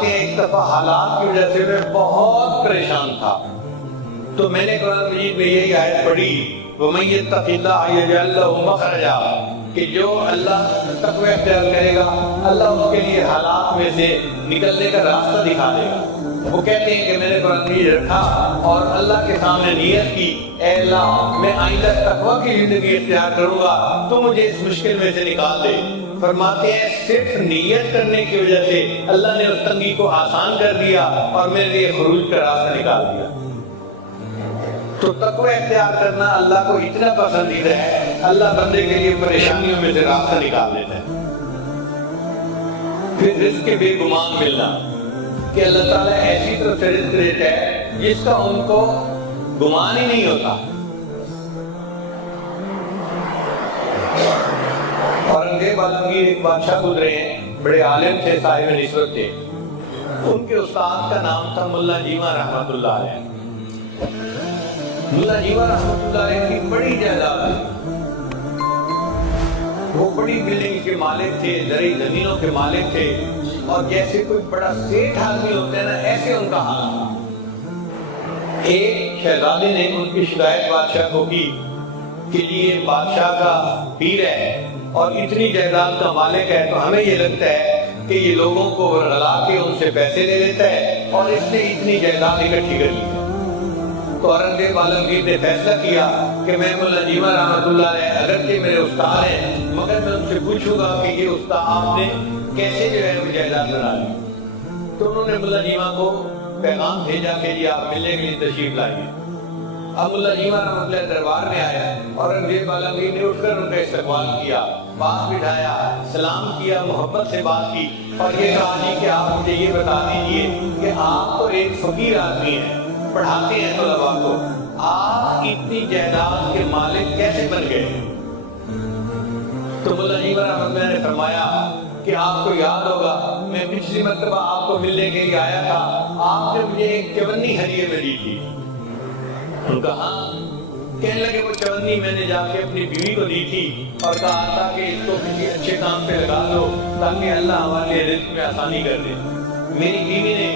ایک دفعہ حالات کی وجہ سے میں بہت پریشان تھا، تو میں نے قرآن مجید میں یہی آیت پڑھی وَمَن يَتَّقِ اللَّهَ يَجْعَل لَّهُ مَخْرَجًا، کہ جو اللہ تقوی اختیار کرے گا اللہ اس کے لیے حالات میں سے نکلنے کا راستہ دکھا دے گا۔ وہ کہتے ہیں کہ میں نے قرآن مجید رکھا اور اللہ کے سامنے نیت کی، اے اللہ میں آئندہ تقوی کی زندگی اختیار کروں گا تو مجھے اس مشکل میں سے نکال دے۔ فرماتے ہیں صرف نیت کرنے کی وجہ سے اللہ نے اس تنگی کو آسان کر دیا اور میرے لیے خروج کا راستہ نکال دیا۔ تو تقوی اختیار کرنا اللہ کو اتنا پسندیدہ ہے، اللہ بندے کے لیے پریشانیوں میں سے راستہ نکال دیتا ہے۔ پھر رزق کے بے گمان ملنا، کہ اللہ تعالیٰ ایسی طرف سے رزق دیتا ہے جس کا ان کو گمان ہی نہیں ہوتا۔ اورنگزیب عالمگیر ایک بادشاہ گزرے ہیں، بڑے عالم تھے، صاحب نسبت تھے۔ ان کے استاد کا نام تھا ملا جیواں رحمۃ اللہ علیہ۔ ملا جیواں رحمۃ اللہ علیہ کی بڑی جائیداد تھی، وہ بڑی بلڈنگ کے مالک تھے، زرعی زمینوں کے مالک تھے، اور جیسے کوئی بڑا سیٹھ آدمی ہوتا ہے نا ایسے ان کا حال تھا۔ ایک شہزادے نے ان کی شکایت بادشاہ کو کی کہ یہ بادشاہ کا پیر ہے اور اتنی جائیداد کا مالک ہے، تو ہمیں یہ لگتا ہے کہ یہ لوگوں کو ورغلا کے ان سے پیسے لے لیتا ہے اور اس نے اتنی جائیداد اکٹھی کر لی ہے۔ تو اورنگزیب عالمگیر نے فیصلہ کیا کہ میں ملا جیواں رحمۃ اللہ علیہ اگرچہ میرے استاد ہیں مگر میں ان سے پوچھوں گا کہ یہ استاد آپ نے کیسے جو ہے وہ جائیداد بنا لی۔ تو انہوں نے ملا جیواں کو پیغام بھیجا کہ یہ آپ ملنے کے لیے تشریف لائیے۔ اب ملا جیواں رحمۃ اللہ دربار میں آیا، اورنگزیب عالمگیر نے اٹھ کر ان کا استقبال کیا، پاس بٹھایا، سلام کیا، محبت سے بات کی اور یہ کہا جی کہ آپ مجھے یہ بتا دیجئے کہ آپ تو ایک فقیر آدمی ہیں، پڑھاتے ہیں طلباء کو، آپ اتنی جائیداد کے مالک کیسے بن گئے؟ تو ملا جیواں رحمۃ اللہ نے فرمایا کہ آپ کو یاد ہوگا میں پچھلی مرتبہ آپ کو ملنے کے لیے آیا تھا، آپ نے مجھے ایک چونی ہدیے میں دی تھی۔ ان کا ہاں، کہنے لگے وہ چونی میں نے جا کے اپنی بیوی کو دی تھی اور کہا تھا کہ اس کو کسی اچھے کام پہ لگا دو تاکہ اللہ ہمارے رزق میں آسانی کر دے۔ میری بیوی نے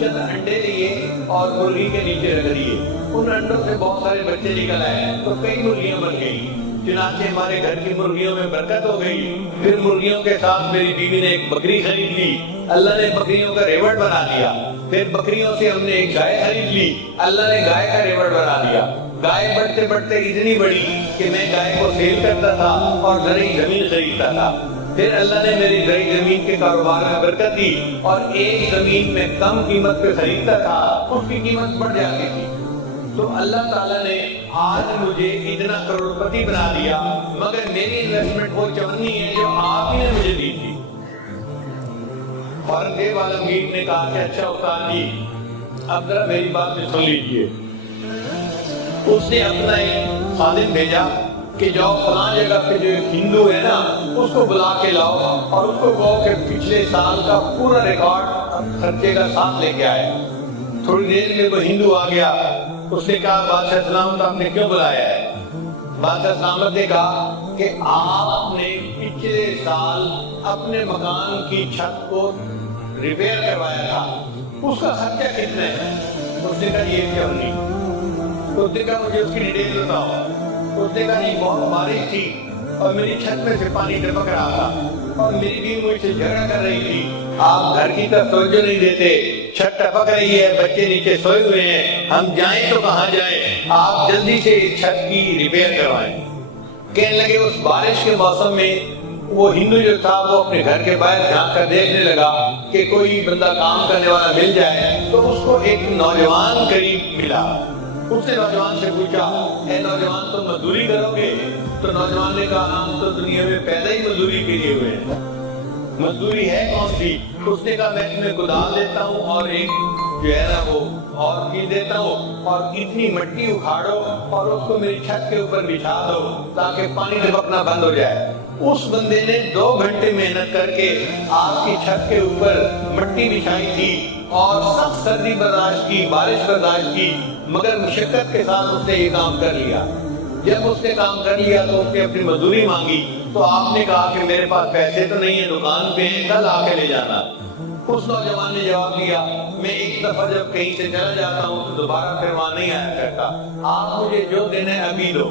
چند انڈے لیے اور مرغی کے نیچے رکھ دیے، ان انڈوں سے بہت سارے بچے نکل آئے تو کئی مرغیاں بن گئی، چنانچہ ہمارے گھر کی مرغیوں میں برکت ہو گئی۔ پھر مرغیوں کے ساتھ میری بیوی نے ایک بکری خرید لی، اللہ نے بکریوں کا ریوڑ بنا دیا۔ پھر بکریوں سے ہم نے ایک گائے خرید لی، اللہ نے گائے کا ریوڑ بنا دیا۔ گائے بڑھتے بڑھتے اتنی بڑی کہ میں گائے کو سیل کرتا تھا اور زرعی زمین خریدتا تھا۔ پھر اللہ نے میری زرعی زمین کے کاروبار میں برکت دی اور ایک زمین میں کم قیمت پہ خریدتا تھا اس کی قیمت بڑھ جاتی تھی۔ تو اللہ تعالیٰ نے آج مجھے اتنا کروڑ پتی بنا دیا، مگر میری انویسٹمنٹ وہ چونی ہے جو آپ ہی نے مجھے دی تھی۔ اورنگزیب عالمگیر نے کہا کہ اچھا استاد جی اب ذرا میری بات سن لیجیے۔ اس نے اپنا ایک خادم بھیجا کہ جاؤ فلاں جگہ پہ جو ایک ہندو ہے نا اس کو بلا کے لاؤ اور اس کو کہو کہ پچھلے سال کا پورا ریکارڈ خرچے کا ساتھ لے کے آئے۔ تھوڑی دیر میں وہ ہندو آ گیا، اس نے کہا بادشاہ سلامت آپ نے کیوں بلایا ہے؟ بادشاہ سلامت نے کہا کہ آپ نے پچھلے سال اپنے مکان کی چھت کو ریپیئر کروایا تھا، اس کا خرچہ کتنا ہے؟ اس نے کہا یہ کیوں نہیں؟ اس نے کہا مجھے اس کی ڈیٹیل بتاؤ۔ اس نے کہا نہیں بہت بارش تھی اور میری چھت میں سے پانی ٹپک رہا تھا اور میری بیوی مجھ سے جھگڑا کر رہی تھی، آپ گھر کی طرف توجہ نہیں دیتے، چھت ٹپک رہی ہے، بچے نیچے سوئے ہوئے ہیں، ہم جائیں تو کہاں جائیں، آپ جلدی سے اس چھت کی ریپیئر کروائیں۔ کہنے لگے اس بارش کے موسم میں وہ ہندو جو تھا وہ اپنے گھر کے باہر جھانک کر دیکھنے لگا کہ کوئی بندہ کام کرنے والا مل جائے، تو اس کو ایک نوجوان قریب ملا۔ اس نے نوجوان سے پوچھا اے نوجوان تم مزدوری کرو گے؟ تو نوجوان نے کہا ہم تو دنیا میں پیدا ہی مزدوری کے لیے ہوئے ہیں، مزدوری ہے کون سی؟ اس نے کہا میں تمہیں کدال دیتا ہوں اور ایک جو ہے نا وہ اور چیز دیتا ہوں اور اتنی مٹی اکھاڑو اور اس کو میری چھت کے اوپر بچھا دو تاکہ پانی ٹپکنا بند ہو جائے۔ اس بندے نے 2 گھنٹے محنت کر کے آپ کی چھت کے اوپر مٹی بچھائی تھی اور سخت سردی برداشت کی، بارش برداشت کی، مگر مشقت کے ساتھ اس نے یہ کام کر لیا۔ جب اس نے کام کر لیا تو اس نے اپنی مزدوری مانگی تو آپ نے کہا کہ میرے پاس پیسے تو نہیں ہے، دکان پہ ہیں، کل آ کے لے جانا۔ اس نوجوان نے جواب دیا میں ایک دفعہ جب کہیں سے چلا جاتا ہوں تو دوبارہ پھر وہاں نہیں آیا کرتا، آپ مجھے جو دینا ہے ابھی دو۔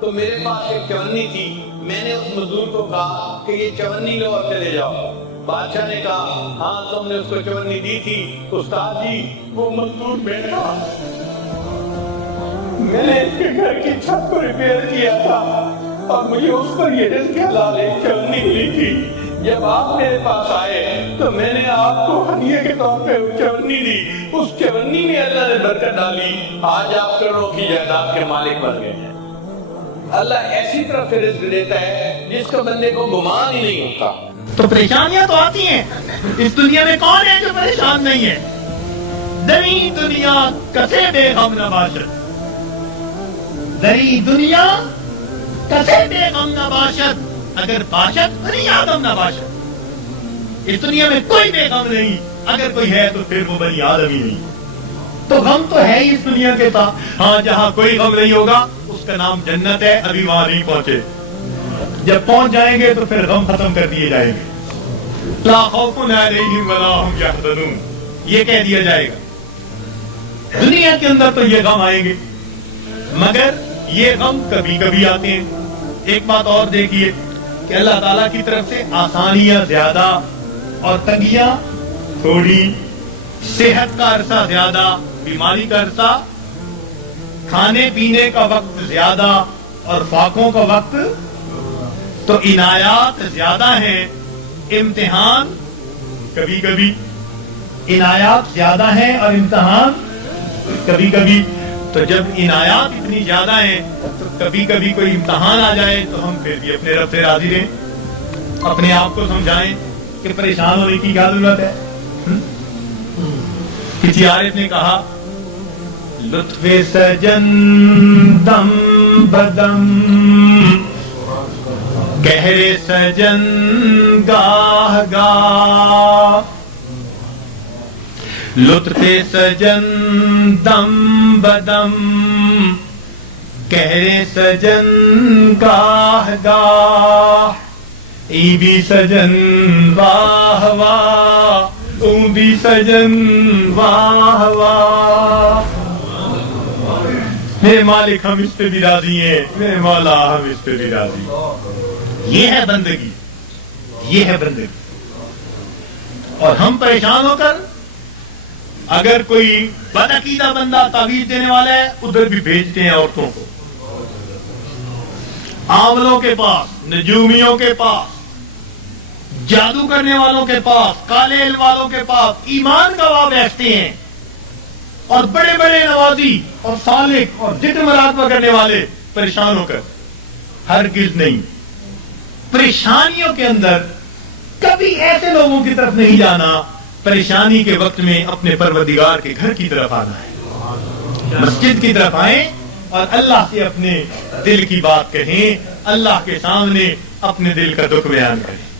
تو میرے پاس ایک چونی تھی، میں نے اس مزدور کو کہا کہ یہ چونی لو اور چلے جاؤ۔ بادشاہ نے کہا ہاں تم نے اس کو چونی دی تھی استاد جی، وہ مزدور بیٹھا، میں نے اس کے گھر کی چھت کو ریپیئر کیا تھا اور مجھے اس پر یہ رزق حلال ایک چونی ملی تھی۔ جب آپ میرے پاس آئے تو میں نے آپ کو ہدیے کے طور پہ چونی دی، اس چونی میں اللہ نے برکت ڈالی، آج آپ کروڑوں کی جائیداد کے مالک بن گئے ہیں۔ اللہ ایسی طرح سے رزق دیتا ہے جس کا بندے کو گمان ہی نہیں ہوتا۔ تو پریشانیاں تو آتی ہیں، اس دنیا میں کون ہے جو پریشان نہیں ہے؟ دری دنیا کسے بے غم نہ باشد، دری دنیا کسے بے غم نہ باشد، اگر باشد بنی آدم نہ باشد۔ اس دنیا میں کوئی بے غم نہیں، اگر کوئی ہے تو پھر وہ بنی آدم ہی نہیں۔ تو غم تو ہے ہی اس دنیا کے ساتھ، ہاں جہاں کوئی غم نہیں ہوگا اس کا نام جنت ہے، ابھی وہاں نہیں پہنچے۔ جب پہنچ جائیں گے تو پھر غم ختم کر دیے جائیں گے، لا خوف علیہم ولا ہم یحزنون، یہ کہہ دیا جائے گا۔ دنیا کے اندر تو یہ غم آئیں گے، مگر یہ غم کبھی کبھی آتے ہیں۔ ایک بات اور دیکھیے کہ اللہ تعالیٰ کی طرف سے آسانیاں زیادہ اور تنگیاں تھوڑی، صحت کا عرصہ زیادہ، بیماری کا عرصہ، کھانے پینے کا وقت زیادہ اور فاقوں کا وقت، تو عنایات زیادہ ہیں، امتحان کبھی کبھی، عنایات زیادہ ہیں اور امتحان کبھی کبھی۔ تو جب عنایات اتنی زیادہ ہیں تو کبھی کبھی کوئی امتحان آ جائے تو ہم پھر بھی اپنے رب سے راضی رہیں، اپنے آپ کو سمجھائیں کہ پریشان ہونے کی کیا ضرورت ہے۔ کسی عارف نے کہا لطف سجن دم بدم، قہر سجن گاہ گاہ، لطف سجن دم بدم، قہر سجن گاہ گاہ، ای بھی سجن واہ واہ، او بھی سجن واہ واہ۔ میرے مالک ہم اس پہ بھی راضی ہیں، میرے مولا ہم اس پہ بھی راضی ہیں۔ یہ ہے بندگی، یہ ہے بندگی۔ اور ہم پریشان ہو کر اگر کوئی بدعقیدہ بندہ تعویذ دینے والا ہے ادھر بھی بھیجتے ہیں عورتوں کو، عاملوں کے پاس، نجومیوں کے پاس، جادو کرنے والوں کے پاس، کالے علم والوں کے پاس، ایمان گواہ بیٹھتے ہیں، اور بڑے بڑے نوازی اور سالک اور ذکر مراقبہ کرنے والے پریشان ہو کر، ہرگز نہیں۔ پریشانیوں کے اندر کبھی ایسے لوگوں کی طرف نہیں جانا، پریشانی کے وقت میں اپنے پروردگار کے گھر کی طرف آنا ہے، مسجد کی طرف آئیں اور اللہ سے اپنے دل کی بات کہیں، اللہ کے سامنے اپنے دل کا دکھ بیان کریں۔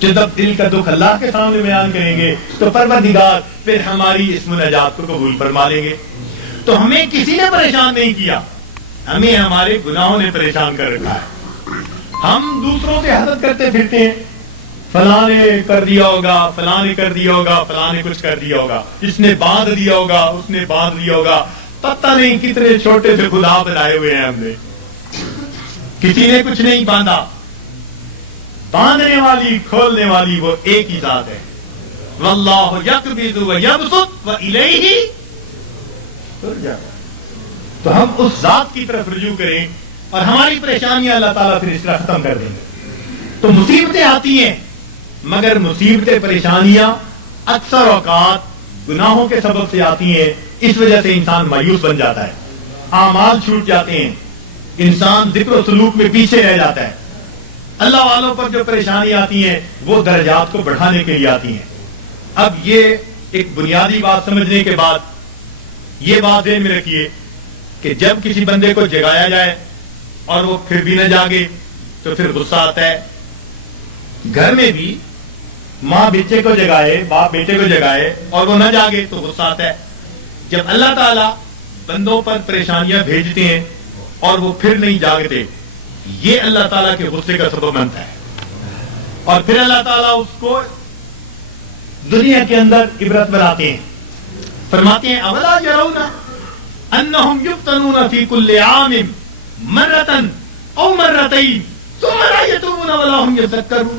جب دل کا دکھ اللہ کے سامنے بیان کریں گے تو پروردگار پھر ہماری اس مناجات کو قبول فرما لیں گے۔ تو ہمیں کسی نے پریشان نہیں کیا، ہمیں ہمارے گناہوں نے پریشان کر رکھا ہے۔ ہم دوسروں سے حسد کرتے پھرتے ہیں، فلاں نے کر دیا ہوگا، فلاں نے کر دیا ہوگا، فلاں نے کچھ کر دیا ہوگا، اس نے باندھ دیا ہوگا، اس نے باندھ دیا ہوگا، پتہ نہیں کتنے چھوٹے سے خدا بنائے ہوئے ہیں ہم نے، کسی نے کچھ نہیں باندھا۔ باندھنے والی کھولنے والی وہ ایک ہی ذات ہے، واللہ یقبض ویبسط والیہ ترجع۔ تو ہم اس ذات کی طرف رجوع کریں اور ہماری پریشانیاں اللہ تعالیٰ پھر اس طرح ختم کر دیں گے۔ تو مصیبتیں آتی ہیں، مگر مصیبتیں پریشانیاں اکثر اوقات گناہوں کے سبب سے آتی ہیں، اس وجہ سے انسان مایوس بن جاتا ہے، اعمال چھوٹ جاتے ہیں، انسان ذکر و سلوک میں پیچھے رہ جاتا ہے۔ اللہ والوں پر جو پریشانی آتی ہیں وہ درجات کو بڑھانے کے لیے آتی ہیں۔ اب یہ ایک بنیادی بات سمجھنے کے بعد یہ بات ذہن میں رکھیے کہ جب کسی بندے کو جگایا جائے اور وہ پھر بھی نہ جاگے تو پھر غصہ آتا ہے۔ گھر میں بھی ماں بچے کو جگائے، باپ بیٹے کو جگائے اور وہ نہ جاگے تو غصہ آتا ہے۔ جب اللہ تعالیٰ بندوں پر پریشانیاں بھیجتے ہیں اور وہ پھر نہیں جاگتے، یہ اللہ تعالیٰ کے غصے کا سبب بنتا ہے. اور پھر اللہ تعالیٰ اس کو دنیا کے اندر عبرت بناتے ہیں. فرماتے ہیں اولا یرون انہم یفتنون فی کل عام مرۃ او مرتین ثم لا یتوبون ولا هم یذکرون.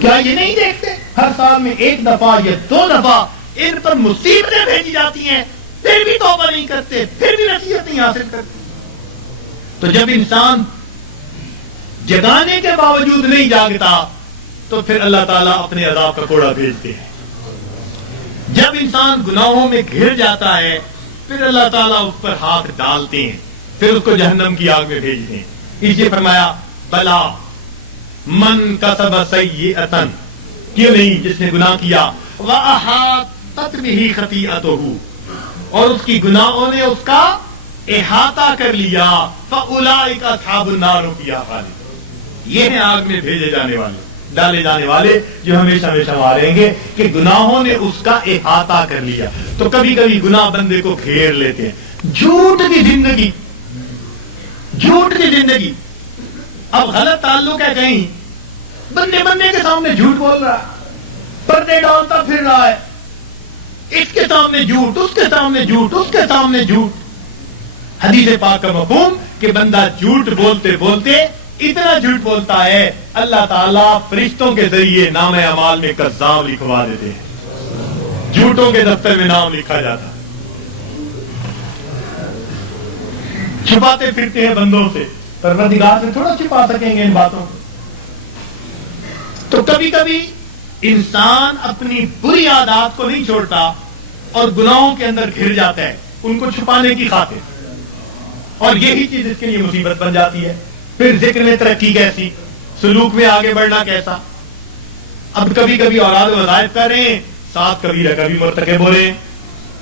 کیا یہ نہیں دیکھتے ہر سال میں ایک دفعہ یا دو دفعہ ان پر مصیبتیں بھیجی جاتی ہیں، پھر بھی توبہ نہیں کرتے، پھر بھی نصیحت نہیں حاصل کرتے. تو جب انسان جگانے کے باوجود نہیں جاگتا تو پھر اللہ تعالیٰ اپنے عذاب کا کوڑا بھیجتے ہیں. جب انسان گناہوں میں گھر جاتا ہے پھر اللہ تعالیٰ اس پر ہاتھ ڈالتے ہیں، پھر اس کو جہنم کی آگ میں بھیجتے ہیں. اس لیے فرمایا بلا من کسب سیئۃ، کیوں نہیں جس نے گناہ کیا وَأَحَاطَتْ بِهِ خَطِیئَتُهُ، اور اس کی گناہوں نے اس کا احاطہ کر لیا، فَأُولَٰئِکَ أَصْحَابُ النَّارِ هُمْ فِیہَا خَالِدُونَ. یہ ہیں آگ میں بھیجے جانے والے، ڈالے جانے والے، جو ہمیشہ ہمیشہ وہاں رہیں گے کہ گناہوں نے اس کا احاطہ کر لیا. تو کبھی کبھی گناہ بندے کو گھیر لیتے ہیں. جھوٹ کی زندگی، جھوٹ کی زندگی. اب غلط تعلق ہے کہیں، بندے بندے کے سامنے جھوٹ بول رہا ہے، پردے ڈالتا پھر رہا ہے، اس کے سامنے جھوٹ، اس کے سامنے جھوٹ، اس کے سامنے جھوٹ. حدیث پاک کا مفہوم کہ بندہ جھوٹ بولتے بولتے اتنا جھوٹ بولتا ہے اللہ تعالیٰ فرشتوں کے ذریعے نام اعمال میں کذاب لکھوا دیتے ہیں. جھوٹوں کے دفتر میں نام لکھا جاتا ہے. چھپاتے پھرتے ہیں بندوں سے، پروردگار سے تھوڑا چھپا سکیں گے ان باتوں کو. تو کبھی کبھی انسان اپنی بری عادات کو نہیں چھوڑتا اور گناہوں کے اندر گھر جاتا ہے ان کو چھپانے کی خاطر، اور یہی چیز اس کے لیے مصیبت بن جاتی ہے. پھر ذکر میں ترقی کیسی، سلوک میں آگے بڑھنا کیسا. اب کبھی کبھی اوراد وظائف کر رہے ہیں، ساتھ کبیرہ کبھی مرتکب ہو رہے ہیں.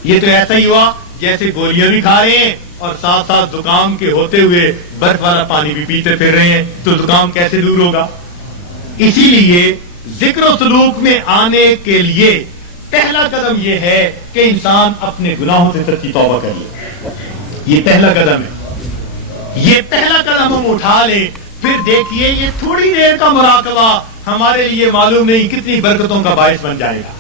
یہ تو ایسا ہی ہوا جیسے گولیاں بھی کھا رہے ہیں اور ساتھ ساتھ زکام کے ہوتے ہوئے برف والا پانی بھی پیتے پھر رہے ہیں، تو زکام کیسے دور ہوگا. اسی لیے ذکر و سلوک میں آنے کے لیے پہلا قدم یہ ہے کہ انسان اپنے گناہوں سے سچی توبہ کر لے. یہ پہلا قدم ہے. یہ پہلا قدم ہم اٹھا لیں، پھر دیکھیے یہ تھوڑی دیر کا مراقبہ ہمارے لیے معلوم نہیں کتنی برکتوں کا باعث بن جائے گا.